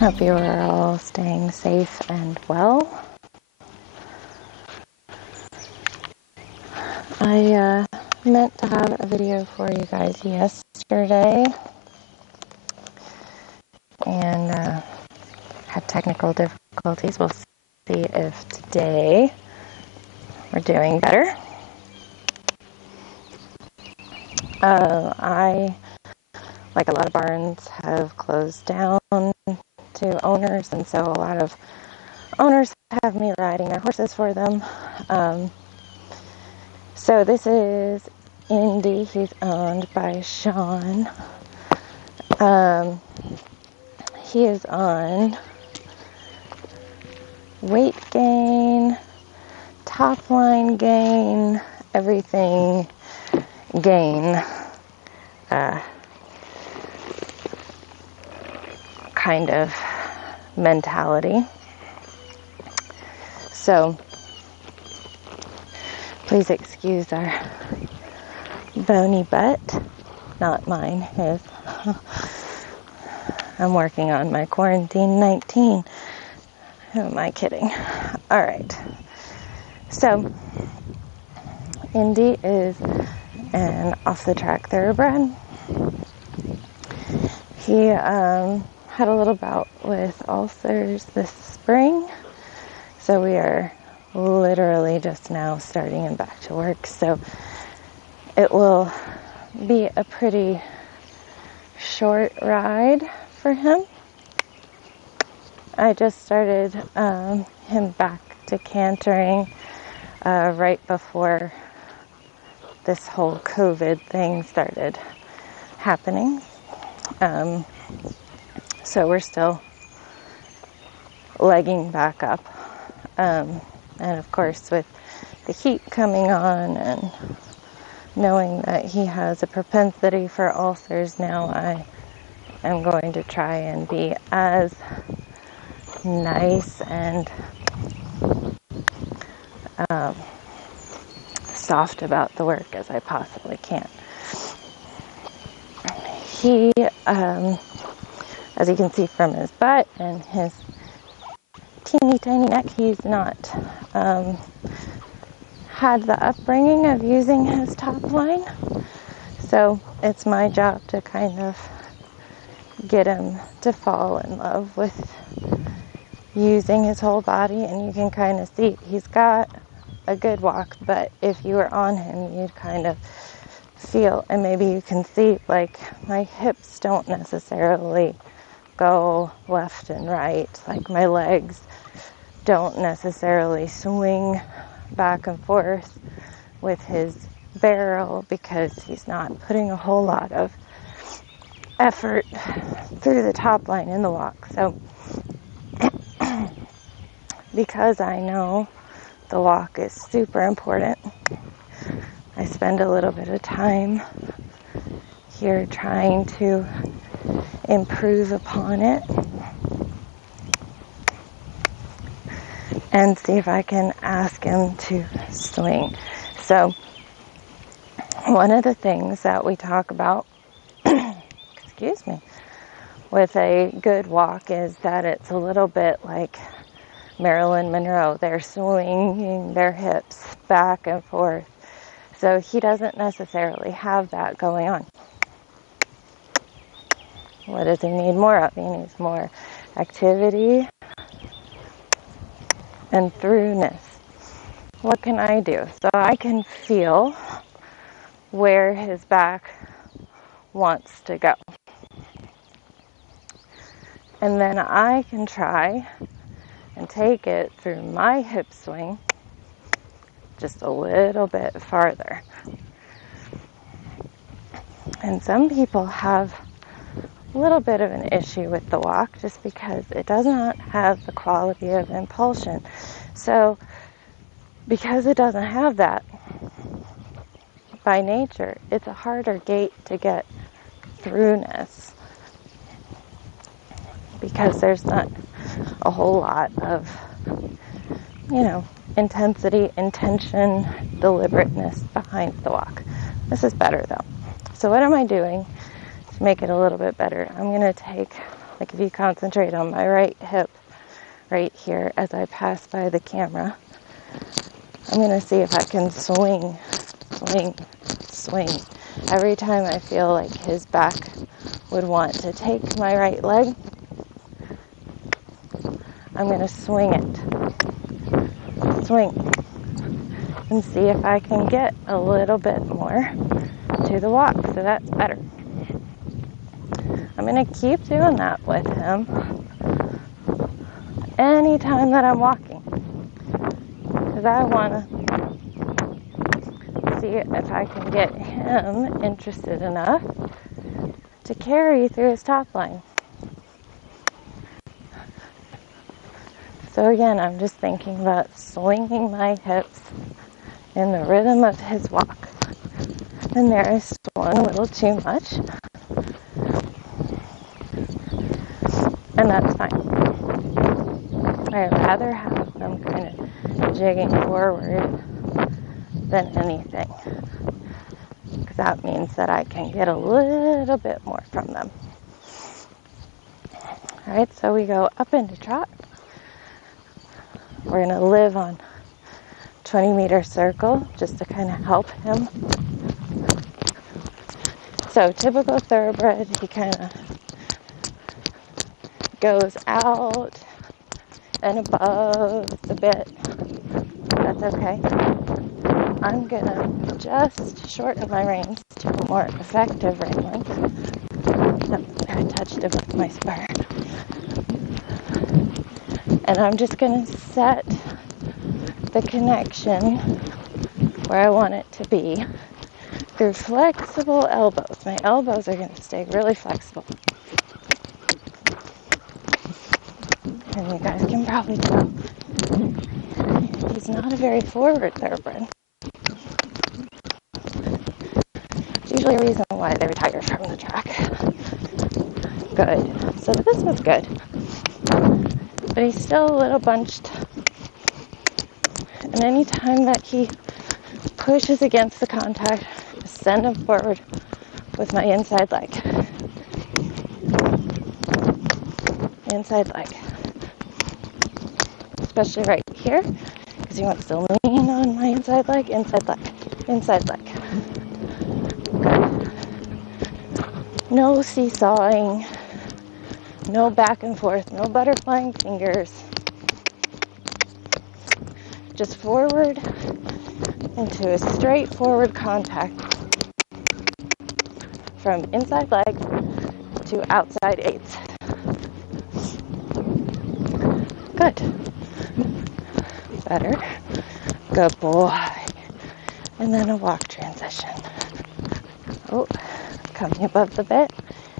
Hope you are all staying safe and well. I meant to have a video for you guys yesterday and had technical difficulties. We'll see if today we're doing better. I, like a lot of barns, have closed down to owners, and so a lot of owners have me riding their horses for them. So this is Indy. He's owned by Sean. He is on weight gain, top line gain, everything gain kind of mentality. So please excuse our bony butt, not mine, his. I'm working on my quarantine 19. Who am I kidding? All right. So Indy is an off-the-track thoroughbred. He had a little bout with ulcers this spring, so we are literally just now starting him back to work. So it will be a pretty short ride for him. I just started him back to cantering right before this whole COVID thing started happening. So we're still legging back up. And of course, with the heat coming on and knowing that he has a propensity for ulcers now, I am going to try and be as nice and soft about the work as I possibly can. He, as you can see from his butt and his teeny tiny neck, he's not had the upbringing of using his top line. So it's my job to kind of get him to fall in love with using his whole body. And you can kind of see he's got a good walk, but if you were on him, you'd kind of feel, and maybe you can see, like, my hips don't necessarily go left and right. Like, my legs don't necessarily swing back and forth with his barrel because he's not putting a whole lot of effort through the top line in the walk. So because I know the walk is super important, I spend a little bit of time here trying to improve upon it and see if I can ask him to swing. So one of the things that we talk about, excuse me, with a good walk is that it's a little bit like Marilyn Monroe. They're swinging their hips back and forth. So he doesn't necessarily have that going on. What does he need more of? He needs more activity and throughness. What can I do? So I can feel where his back wants to go. And then I can try and take it through my hip swing just a little bit farther. And some people have a little bit of an issue with the walk just because it does not have the quality of impulsion. So because it doesn't have that, by nature, it's a harder gait to get throughness because there's not a whole lot of, intensity, intention, deliberateness behind the walk. This is better though. So what am I doing to make it a little bit better? I'm going to take Like if you concentrate on my right hip right here as I pass by the camera, I'm going to see if I can swing, swing, swing. Every time I feel like his back would want to take my right leg, I'm going to swing it. Swing. And see if I can get a little bit more to the walk. So that's better. I'm going to keep doing that with him anytime that I'm walking. Because I want to see if I can get him interested enough to carry through his top line. So again, I'm just thinking about swinging my hips in the rhythm of his walk. And there I swung a little too much. And that's fine. I'd rather have them kind of jigging forward than anything. Because that means that I can get a little bit more from them. Alright, so we go up into trot. We're going to live on 20-meter circle just to kind of help him. So typical thoroughbred, he kind of goes out and above the bit. That's okay. I'm going to just shorten my reins to a more effective rein length. I touched it with my spur. And I'm just going to set the connection where I want it to be through flexible elbows. My elbows are going to stay really flexible. And you guys can probably tell he's not a very forward thoroughbred. It's usually a reason why they retire from the track. Good. So this was good. But he's still a little bunched. And anytime that he pushes against the contact, just send him forward with my inside leg. Inside leg. Especially right here, because he wants to lean on my inside leg, inside leg, inside leg. Good. No seesawing, no back and forth, no butterflying fingers. Just forward into a straightforward contact from inside leg to outside eights. Good. Better. Good boy. And then a walk transition. Oh, coming above the bit,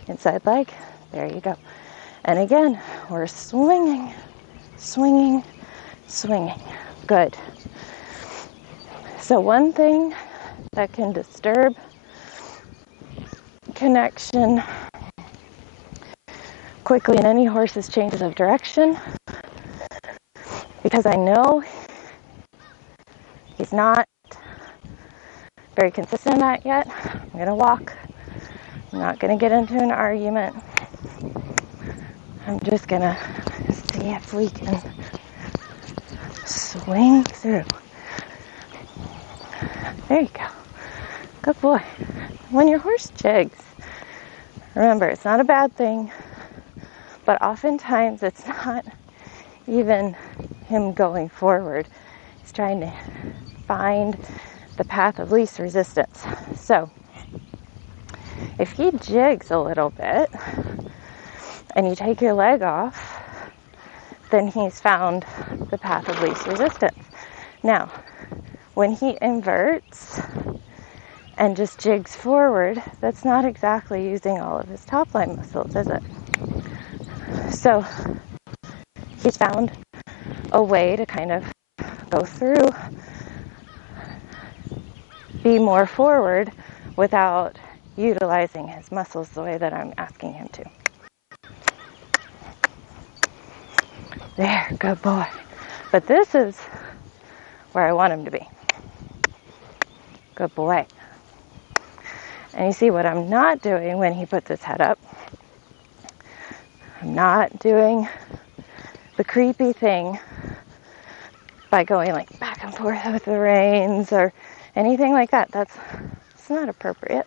inside leg. There you go. And again, we're swinging, swinging, swinging. Good. So one thing that can disturb connection quickly in any horse's changes of direction, because I know he's not very consistent in that yet. I'm going to walk. I'm not going to get into an argument. I'm just going to see if we can swing through. There you go. Good boy. When your horse jigs, remember, it's not a bad thing, but oftentimes it's not even him going forward. He's trying to find the path of least resistance. So if he jigs a little bit and you take your leg off, then he's found the path of least resistance. Now, when he inverts and just jigs forward, that's not exactly using all of his top line muscles, is it? So he's found a way to kind of go through, be more forward without utilizing his muscles the way that I'm asking him to. There, good boy. But this is where I want him to be. Good boy. And you see what I'm not doing when he puts his head up? I'm not doing the creepy thing by going like back and forth with the reins or anything like that. It's not appropriate.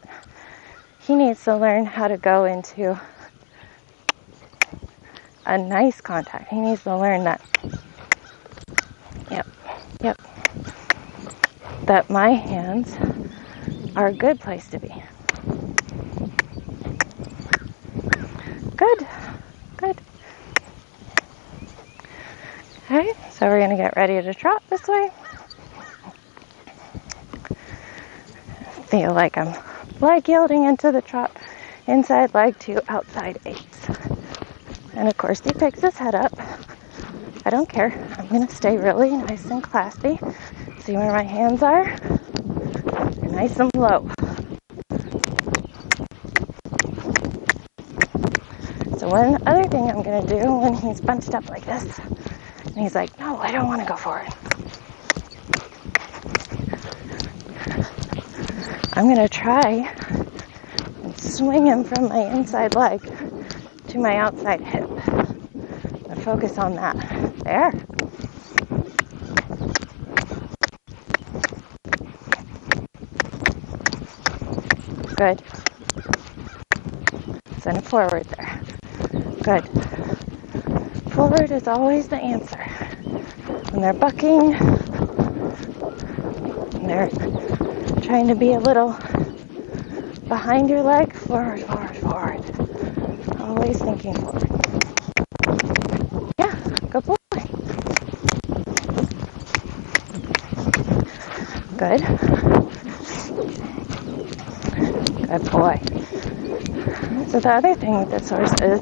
He needs to learn how to go into a nice contact. He needs to learn that, yep, that my hands are a good place to be. Good. Okay, so we're going to get ready to trot this way. Feel like I'm leg yielding into the trot, inside leg to outside 8s. And of course he picks his head up. I don't care. I'm going to stay really nice and classy. See where my hands are? They're nice and low. So one other thing I'm going to do when he's bunched up like this, and he's like, no, I don't want to go for it. I'm going to try and swing him from my inside leg to my outside hip. And focus on that. There. Good. Send it forward there. Good. Forward is always the answer. When they're bucking, and they're trying to be a little behind your leg, forward. Always thinking forward. Yeah, good boy. Good. Good boy. So the other thing with this horse is,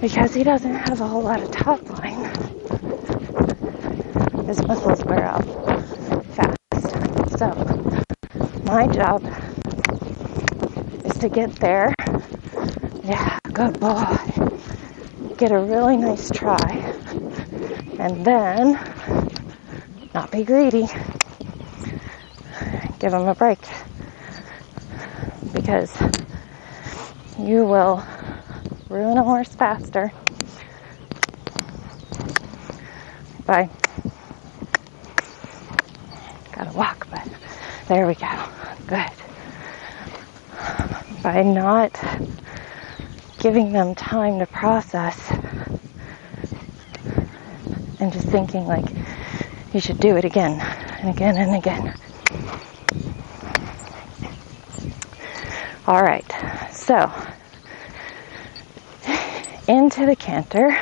because he doesn't have a whole lot of top line, his muscles wear out fast. So my job is to get there. Yeah, good boy. Get a really nice try. And then not be greedy. Give him a break. Because you will ruin a horse faster by, gotta walk, but there we go. Good. By not giving them time to process and just thinking like you should do it again and again and again. All right, so into the canter.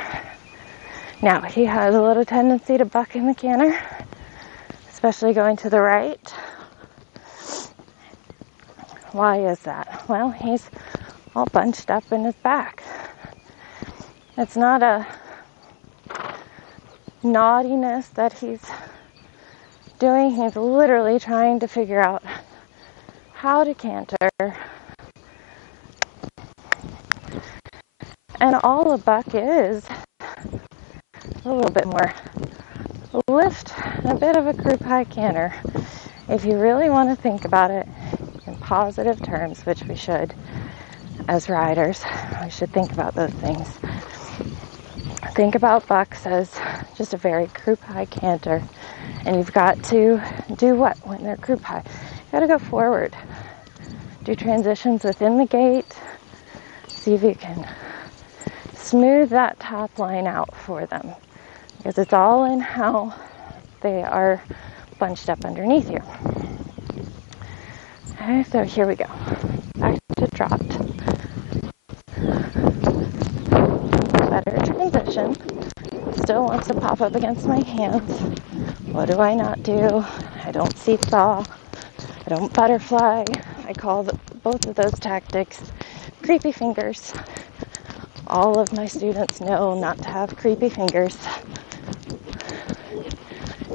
Now he has a little tendency to buck in the canter, especially going to the right. Why is that? Well, he's all bunched up in his back. It's not a naughtiness that he's doing. He's literally trying to figure out how to canter. And all a buck is a little bit more lift and a bit of a croup high canter. If you really want to think about it in positive terms, which we should as riders, we should think about those things. Think about bucks as just a very croup high canter, and you've got to do what when they're croup high? You got to go forward, do transitions within the gait, see if you can smooth that top line out for them, because it's all in how they are bunched up underneath you. Okay, so here we go. Back to trot. Better transition. Still wants to pop up against my hands. What do I not do? I don't seesaw. I don't butterfly. I call both of those tactics creepy fingers. All of my students know not to have creepy fingers.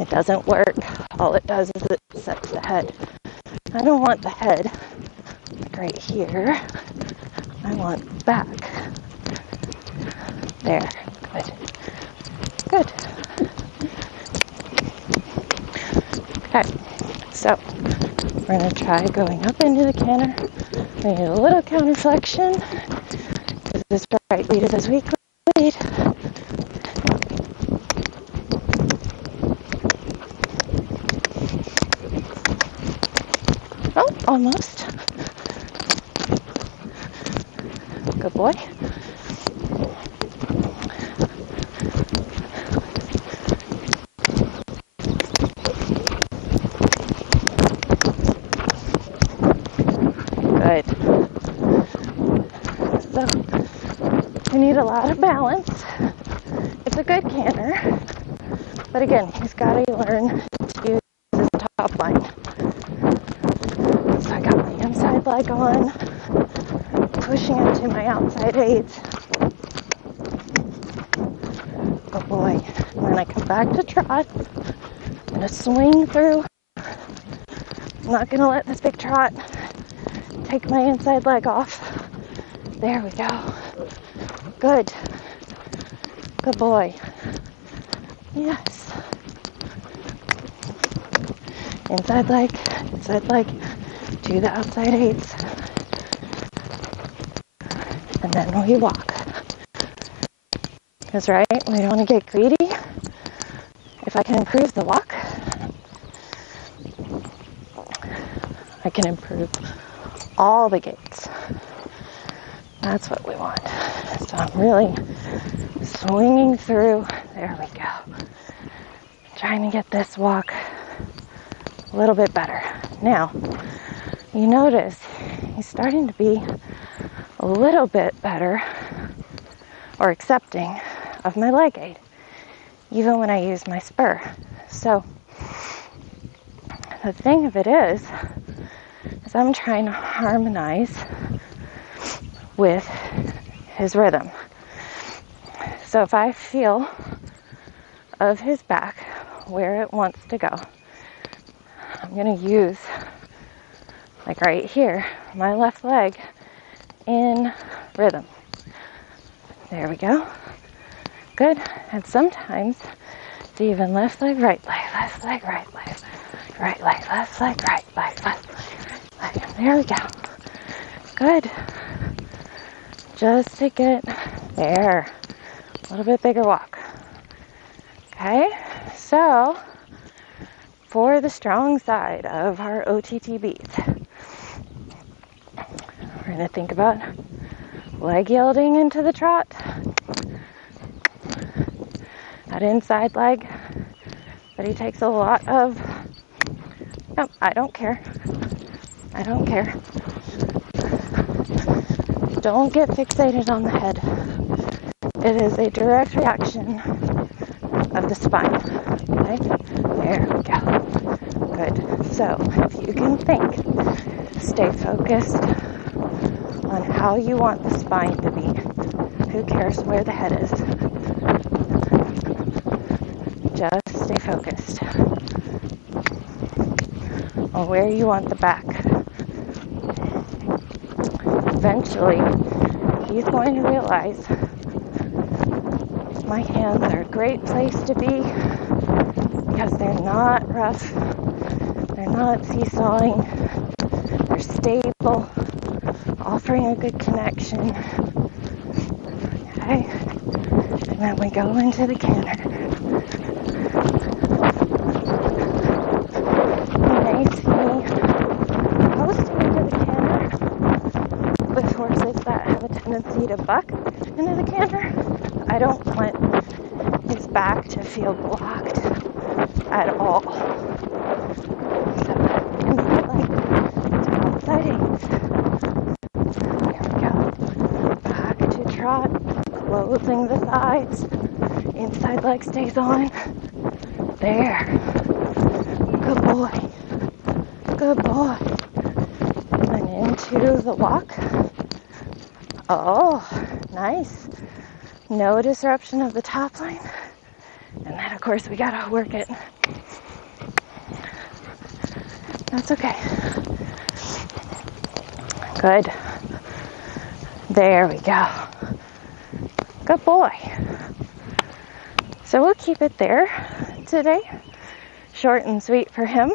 It doesn't work. All it does is it sets the head. I don't want the head like right here. I want back. There. Good. Good. Okay. So we're going to try going up into the canter. We need a little counter flexion. This right Sweet lead is a sweet lead. Oh, almost. Good boy. Good. So, we need a lot of balance. It's a good canter, but again, he's got to learn to use his top line. So I got my inside leg on, pushing into my outside aids. Good boy. And then I come back to trot. I'm going to swing through. I'm not going to let this big trot take my inside leg off. There we go. Good. Good boy. Yes. Inside leg to the outside aids. And then we walk. Because, right, we don't want to get greedy. If I can improve the walk, I can improve all the gaits. That's what we want. So I'm really swinging through. There we go. Trying to get this walk a little bit better. Now, you notice he's starting to be a little bit better or accepting of my leg aid, even when I use my spur. So the thing of it is I'm trying to harmonize with his rhythm. So if I feel of his back where it wants to go, I'm going to use, like right here, my left leg in rhythm. There we go. Good. And sometimes it's even left leg, right leg, left leg, right leg, right leg, left leg, right leg, left leg, right leg. There we go. Good. Just to get there. A little bit bigger walk. Okay. So, for the strong side of our OTT beats, we're going to think about leg yielding into the trot. That inside leg that he takes a lot of. No, I don't care. I don't care. Don't get fixated on the head. It is a direct reaction of the spine. Okay? There we go. Good. So, if you can think, stay focused on how you want the spine to be. Who cares where the head is? Just stay focused on where you want the back. Eventually, he's going to realize my hands are a great place to be because they're not rough, they're not seesawing, they're stable, offering a good connection. Okay, and then we go into the canter. You may see me posting into the canter with horses that have a tendency to buck into the canter. I don't want his back to feel blocked at all. So, inside leg to outside aids. There we go. Back to trot, closing the thighs. Inside leg stays on. There. Good boy. Good boy. And into the walk. Oh, nice. No disruption of the top line. And then, of course, we gotta work it. That's okay. Good. There we go. Good boy. So we'll keep it there today. Short and sweet for him.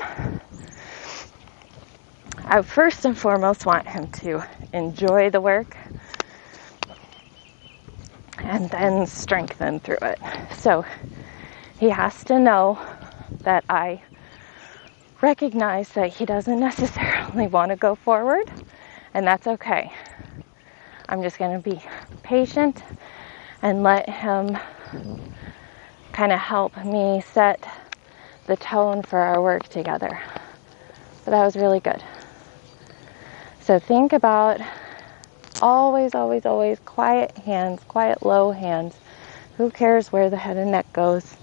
I first and foremost want him to enjoy the work. and then strengthen through it. So he has to know that I recognize that he doesn't necessarily want to go forward, and that's okay. I'm just going to be patient and let him kind of help me set the tone for our work together. But that was really good. So think about always, always, always quiet hands, quiet low hands. Who cares where the head and neck goes?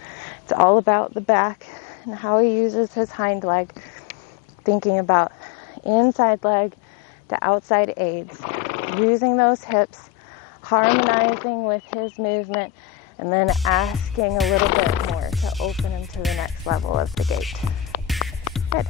It's all about the back and how he uses his hind leg. Thinking about inside leg to outside aids, using those hips, harmonizing with his movement, and then asking a little bit more to open him to the next level of the gait. Good.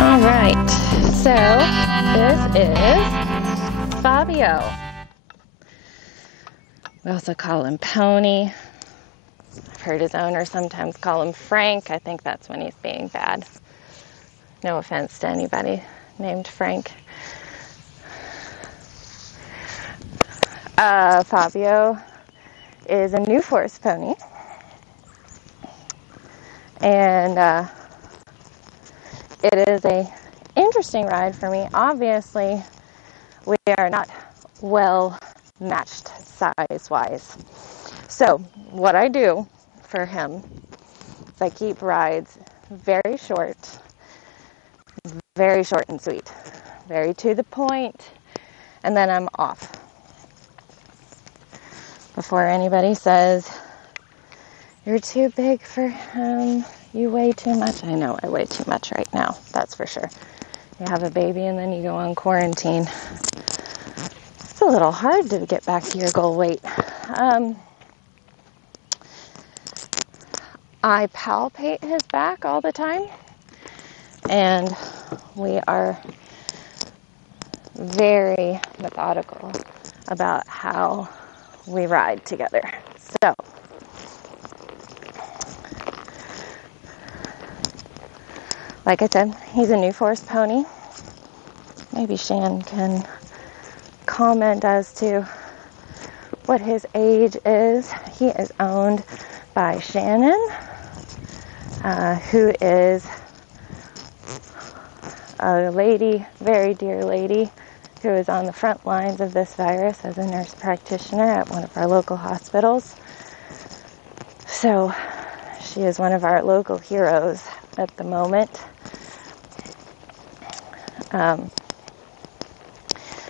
All right, so this is Fabio. We also call him Pony. I've heard his owner sometimes call him Frank. I think that's when he's being bad. No offense to anybody named Frank. Fabio is a new force pony. And it is a interesting ride for me. Obviously, we are not well matched size-wise. So what I do for him is I keep rides very short and sweet, very to the point, and then I'm off. Before anybody says, you're too big for him, you weigh too much. I know I weigh too much right now, that's for sure. You have a baby and then you go on quarantine. It's a little hard to get back to your goal weight. I palpate his back all the time, and we are very methodical about how we ride together. So, like I said, he's a new force pony. Maybe Shan can comment as to what his age is. He is owned by Shannon, who is a lady, very dear lady, who is on the front lines of this virus as a nurse practitioner at one of our local hospitals. So she is one of our local heroes at the moment.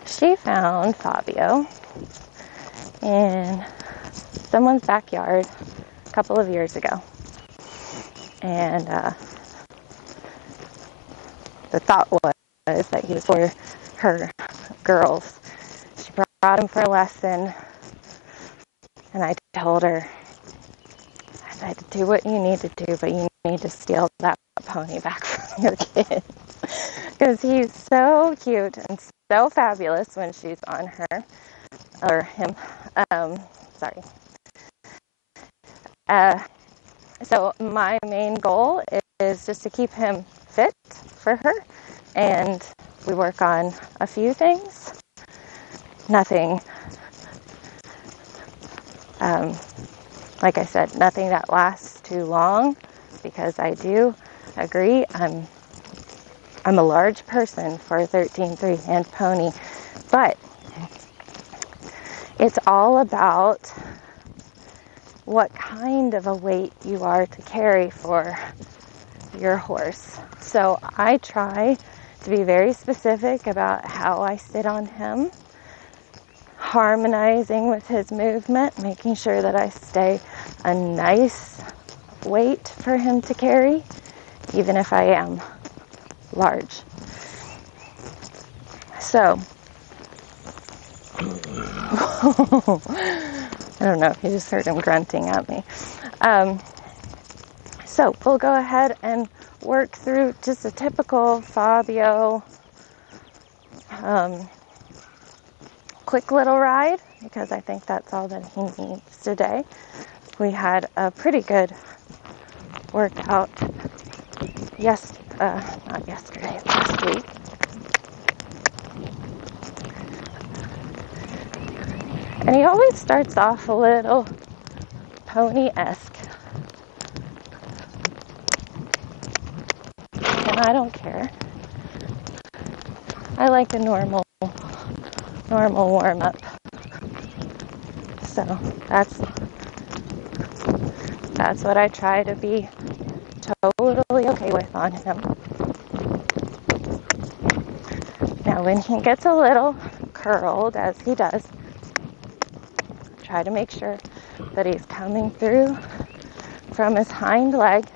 She found Fabio in someone's backyard a couple of years ago. And the thought was that he was for her girls. She brought him for a lesson, and I told her, I said, do what you need to do, but you need to steal that pony back from your kid. Because he's so cute and so fabulous when she's on her, or him. So my main goal is just to keep him fit for her, and we work on a few things. Nothing, like I said, nothing that lasts too long, because I do agree I'm a large person for a 13 three-hand pony, but it's all about what kind of a weight you are to carry for your horse. So I try to be very specific about how I sit on him, harmonizing with his movement, making sure that I stay a nice weight for him to carry, even if I am large. So, I don't know if you just heard him grunting at me. So we'll go ahead and work through just a typical Fabio quick little ride, because I think that's all that he needs today. We had a pretty good workout last week. And he always starts off a little pony-esque. And I don't care. I like a normal warm-up. So that's what I try to be totally okay with on him. Now when he gets a little curled, as he does, try to make sure that he's coming through from his hind leg,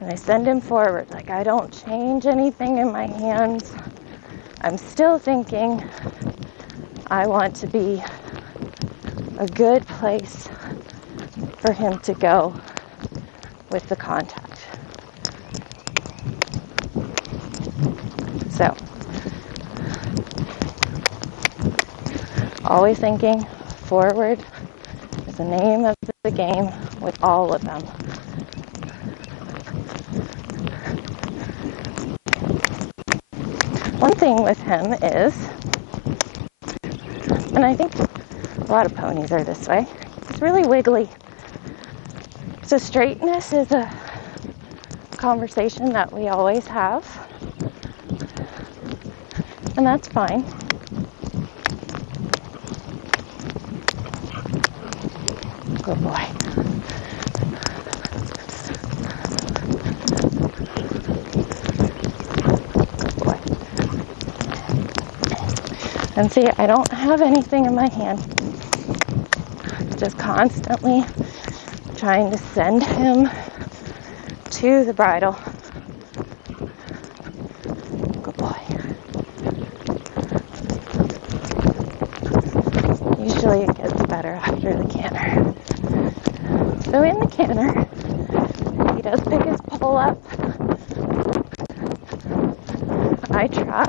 and I send him forward. Like, I don't change anything in my hands. I'm still thinking I want to be a good place for him to go with the contact. So, always thinking forward is the name of the game with all of them. One thing with him is, and I think a lot of ponies are this way, it's really wiggly. So straightness is a conversation that we always have, and that's fine. Good boy. Good boy. And see, I don't have anything in my hand. Just constantly trying to send him to the bridle. Good boy. Usually it gets better after the canter. So in the canter, he does pick his pole up. I try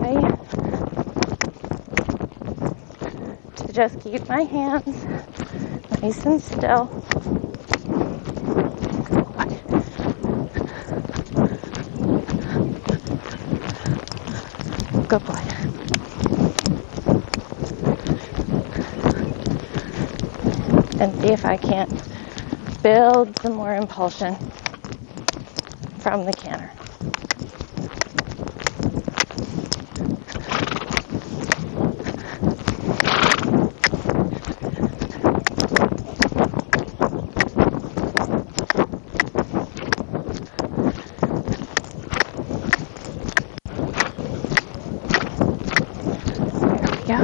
to just keep my hands nice and still. Good boy. And see if I can't build some more impulsion from the canter. There we go.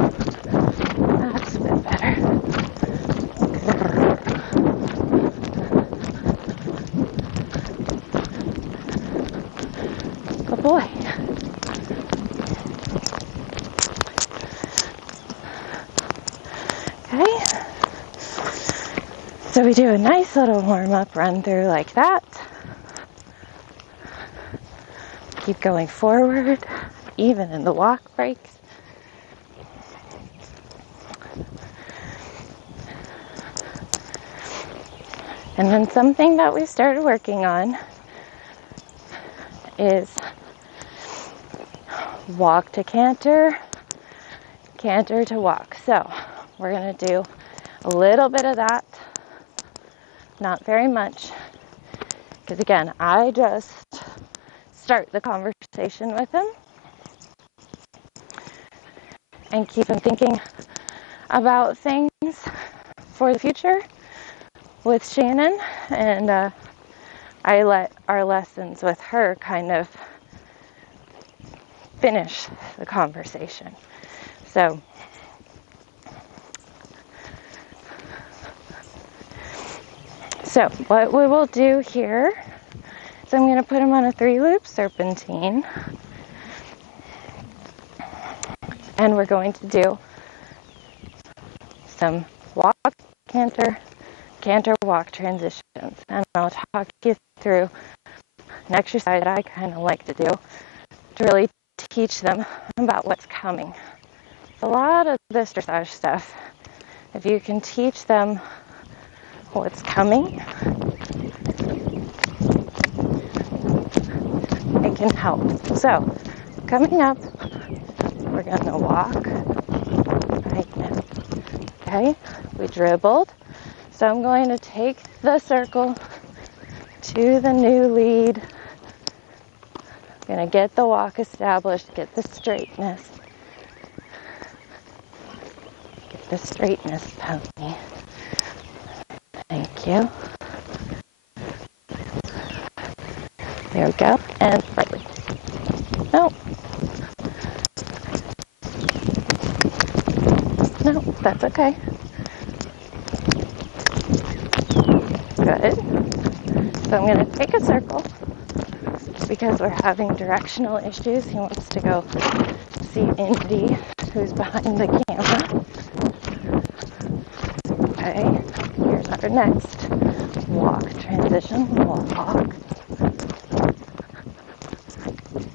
That's a bit better. Good boy. Okay. So we do a nice little warm-up run through like that. Keep going forward, even in the walk breaks. And then something that we started working on is walk to canter, canter to walk. So we're going to do a little bit of that, not very much, because again, I just start the conversation with him and keep him thinking about things for the future with Shannon, and I let our lessons with her kind of finish the conversation. So what we will do here is I'm going to put him on a 3-loop serpentine, and we're going to do some walk, canter, canter walk transitions. And I'll talk you through an exercise that I kind of like to do to really teach them about what's coming. A lot of this dressage stuff, if you can teach them what's coming, it can help. So, coming up, we're going to walk right now. Okay, we dribbled. So I'm going to take the circle to the new lead. I'm going to get the walk established, get the straightness. Get the straightness, pony. Thank you. There we go. And rightly. No. No, that's okay. Good. So I'm going to take a circle because we're having directional issues. He wants to go see Indy, who's behind the camera. Okay, here's our next walk transition. Walk.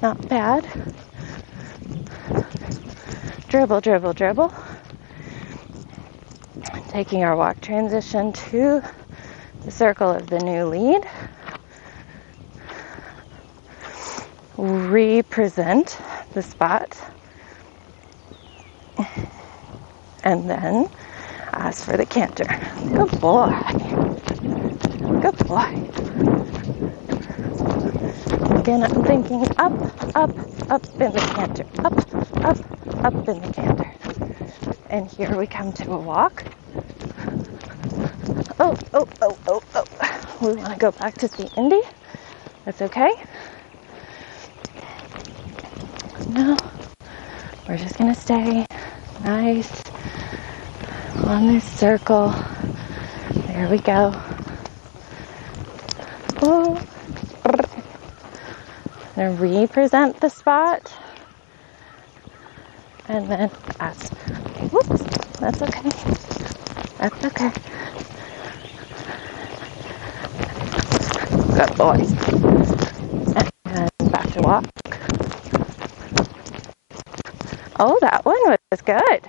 Not bad. Dribble, dribble, dribble. Taking our walk transition to the circle of the new lead. Represent the spot. And then ask for the canter. Good boy. Good boy. Again, I'm thinking up, up, up in the canter. Up in the canter. And here we come to a walk. Oh. We want to go back to see Indy. That's okay. No, we're just going to stay nice on this circle. There we go. Oh. Now represent the spot. And then ask. Whoops, that's okay. That's okay. Good boy. And back to walk. Oh, that one was good.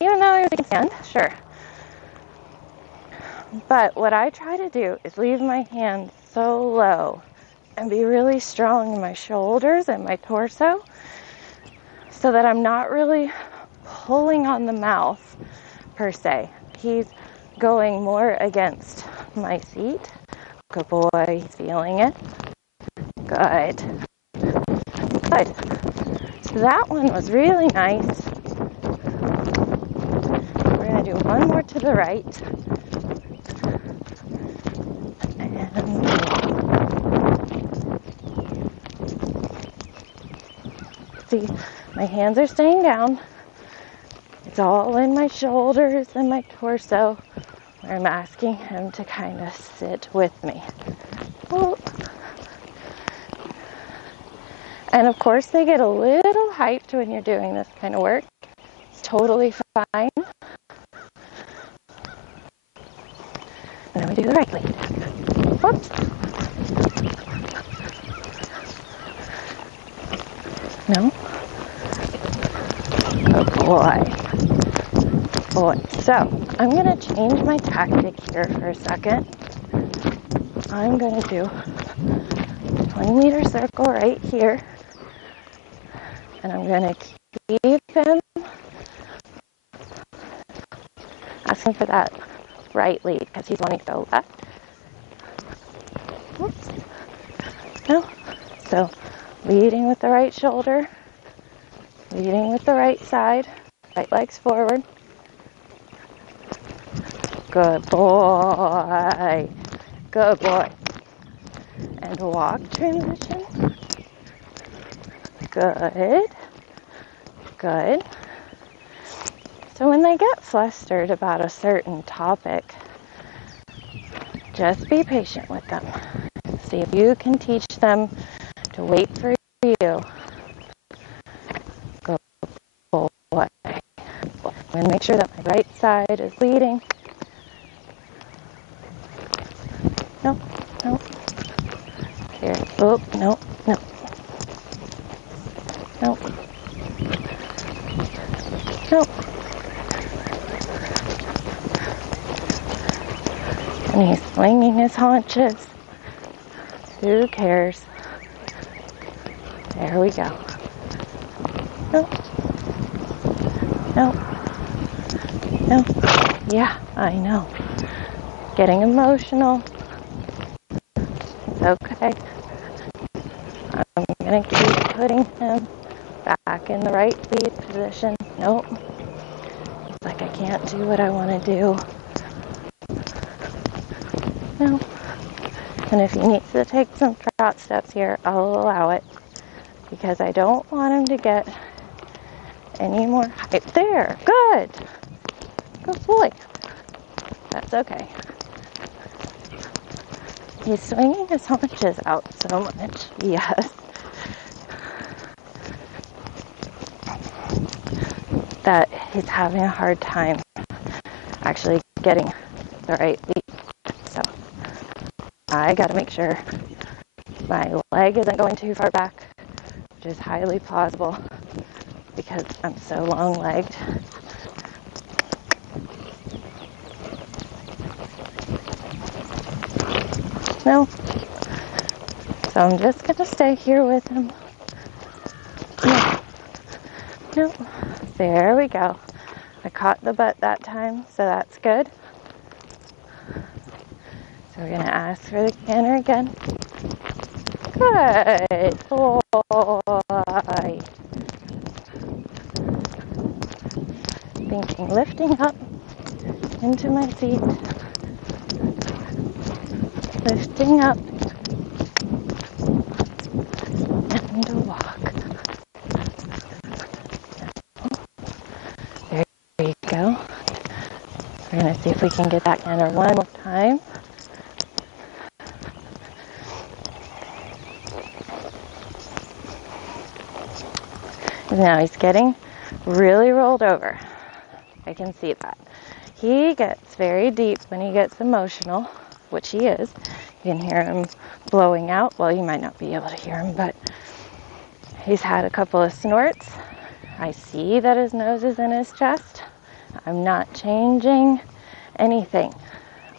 Even though it was a hand, sure. But what I try to do is leave my hand so low and be really strong in my shoulders and my torso so that I'm not really pulling on the mouth per se. He's going more against my seat. Good boy, he's feeling it. Good. Good. So that one was really nice. We're going to do one more to the right. And see, my hands are staying down. It's all in my shoulders and my torso where I'm asking him to kind of sit with me. Oh. And of course, they get a little hyped when you're doing this kind of work. It's totally fine. And then we do the right lead. Whoops. No. Good boy. Boy. So, I'm going to change my tactic here for a second. I'm going to do a 20-meter circle right here. And I'm going to keep him asking for that right lead because he's wanting to go left. Whoops. No. So, leading with the right shoulder, leading with the right side, right legs forward. Good boy. Good boy. And walk transition. Good. Good. So when they get flustered about a certain topic, just be patient with them. See if you can teach them to wait for you. Good boy. And make sure that my right side is leading. Oh, no, no, no, no. And he's swinging his haunches. Who cares? There we go. No, no, no. Yeah, I know. Getting emotional. It's okay. I'm gonna keep putting him back in the right lead position. Nope. It's like I can't do what I want to do. No. And if he needs to take some trot steps here, I'll allow it. Because I don't want him to get any more height. There. Good. Good boy. That's okay. He's swinging his haunches out so much. Yes. That he's having a hard time actually getting the right lead. So I got to make sure my leg isn't going too far back, which is highly plausible because I'm so long-legged. No. So I'm just going to stay here with him. No. No. There we go. I caught the butt that time, so that's good. So we're going to ask for the canter again. Good boy. Thinking, lifting up into my seat. Lifting up and a walk. There you go. We're going to see if we can get that canter one more time. Now he's getting really rolled over. I can see that. He gets very deep when he gets emotional, which he is. You can hear him blowing out. Well, you might not be able to hear him, but he's had a couple of snorts. I see that his nose is in his chest. I'm not changing anything.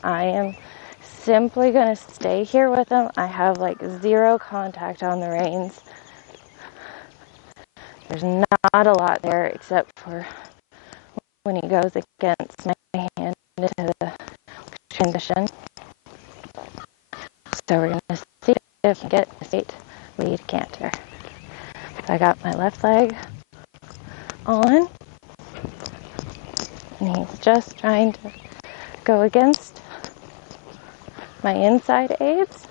I am simply going to stay here with him. I have like zero contact on the reins. There's not a lot there except for when he goes against my hand into the transition. So we're going to see if we can get a straight lead canter. So I got my left leg on, and he's just trying to go against my inside aids.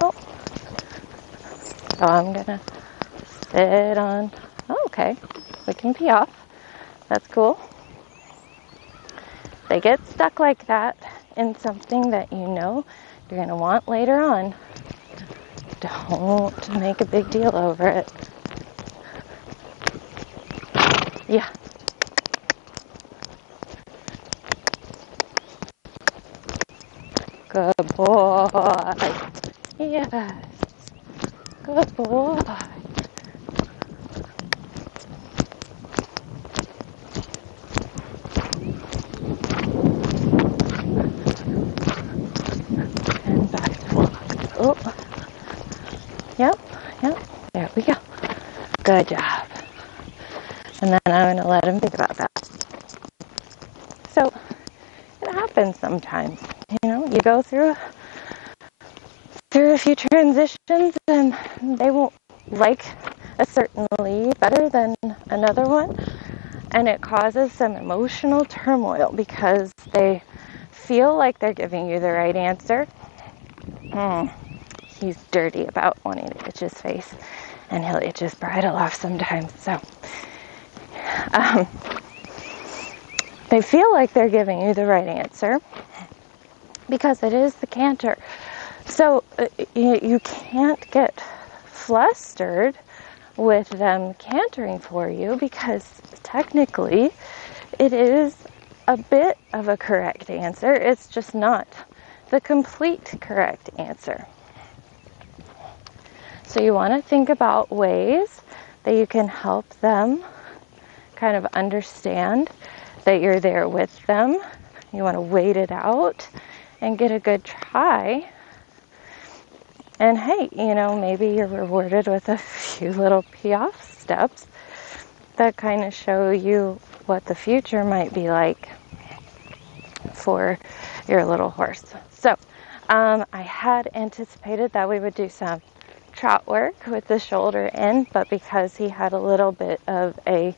Oh. So I'm going to sit on. Oh, okay. We can pee off. That's cool. They get stuck like that in something that you know you're going to want later on. Don't make a big deal over it. Yeah. Good boy. Yes. Good boy. And back to walk. Oh. Yep. Yep. There we go. Good job. And then I'm going to let him think about that. So it happens sometimes. You know, you go through a few transitions and they won't like a certain lead better than another one. And it causes some emotional turmoil because they feel like they're giving you the right answer. He's dirty about wanting to itch his face, and he'll itch his bridle off sometimes. So they feel like they're giving you the right answer because it is the canter. So you can't get flustered with them cantering for you because technically it is a bit of a correct answer. It's just not the complete correct answer. So you want to think about ways that you can help them kind of understand that you're there with them. You want to wait it out and get a good try. And hey, maybe you're rewarded with a few little pee-off steps that kind of show you what the future might be like for your little horse. So I had anticipated that we would do some trot work with the shoulder in, but because he had a little bit of a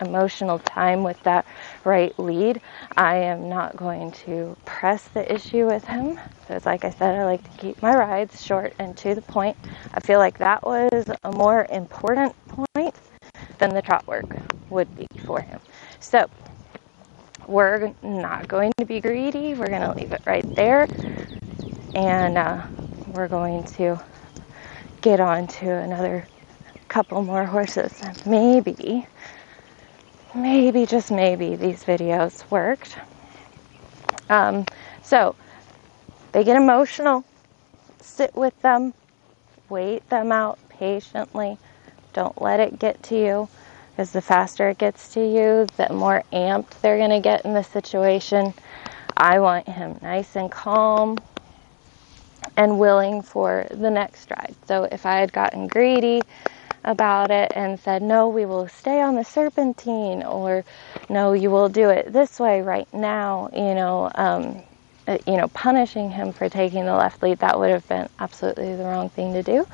emotional time with that right lead, I am not going to press the issue with him, because like I said, I like to keep my rides short and to the point. I feel like that was a more important point than the trot work would be for him. So we're not going to be greedy. We're going to leave it right there, and we're going to get on to another couple more horses. Maybe, just maybe, these videos worked. So they get emotional, sit with them, wait them out patiently. Don't let it get to you, because the faster it gets to you, the more amped they're going to get in the situation. I want him nice and calm and willing for the next ride. So if I had gotten greedy about it and said, no, we will stay on the serpentine, or no, you will do it this way right now, punishing him for taking the left lead, that would have been absolutely the wrong thing to do.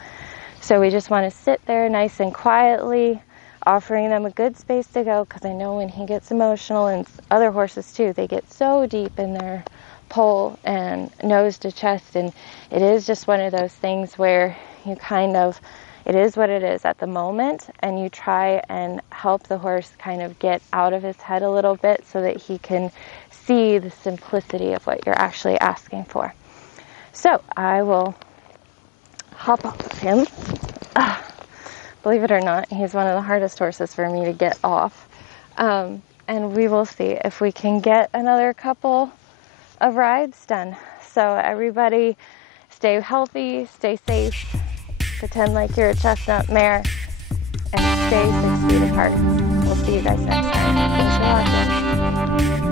So we just want to sit there nice and quietly, offering them a good space to go, because I know when he gets emotional, and other horses too, they get so deep in their pole and nose to chest, and it is just one of those things where you kind of, it is what it is at the moment, and you try and help the horse kind of get out of his head a little bit so that he can see the simplicity of what you're actually asking for. So I will hop off of him. Believe it or not, he's one of the hardest horses for me to get off. And we will see if we can get another couple of rides done. So everybody stay healthy, stay safe, pretend like you're a chestnut mare, and stay 6 feet apart. We'll see you guys next time. Thanks for watching.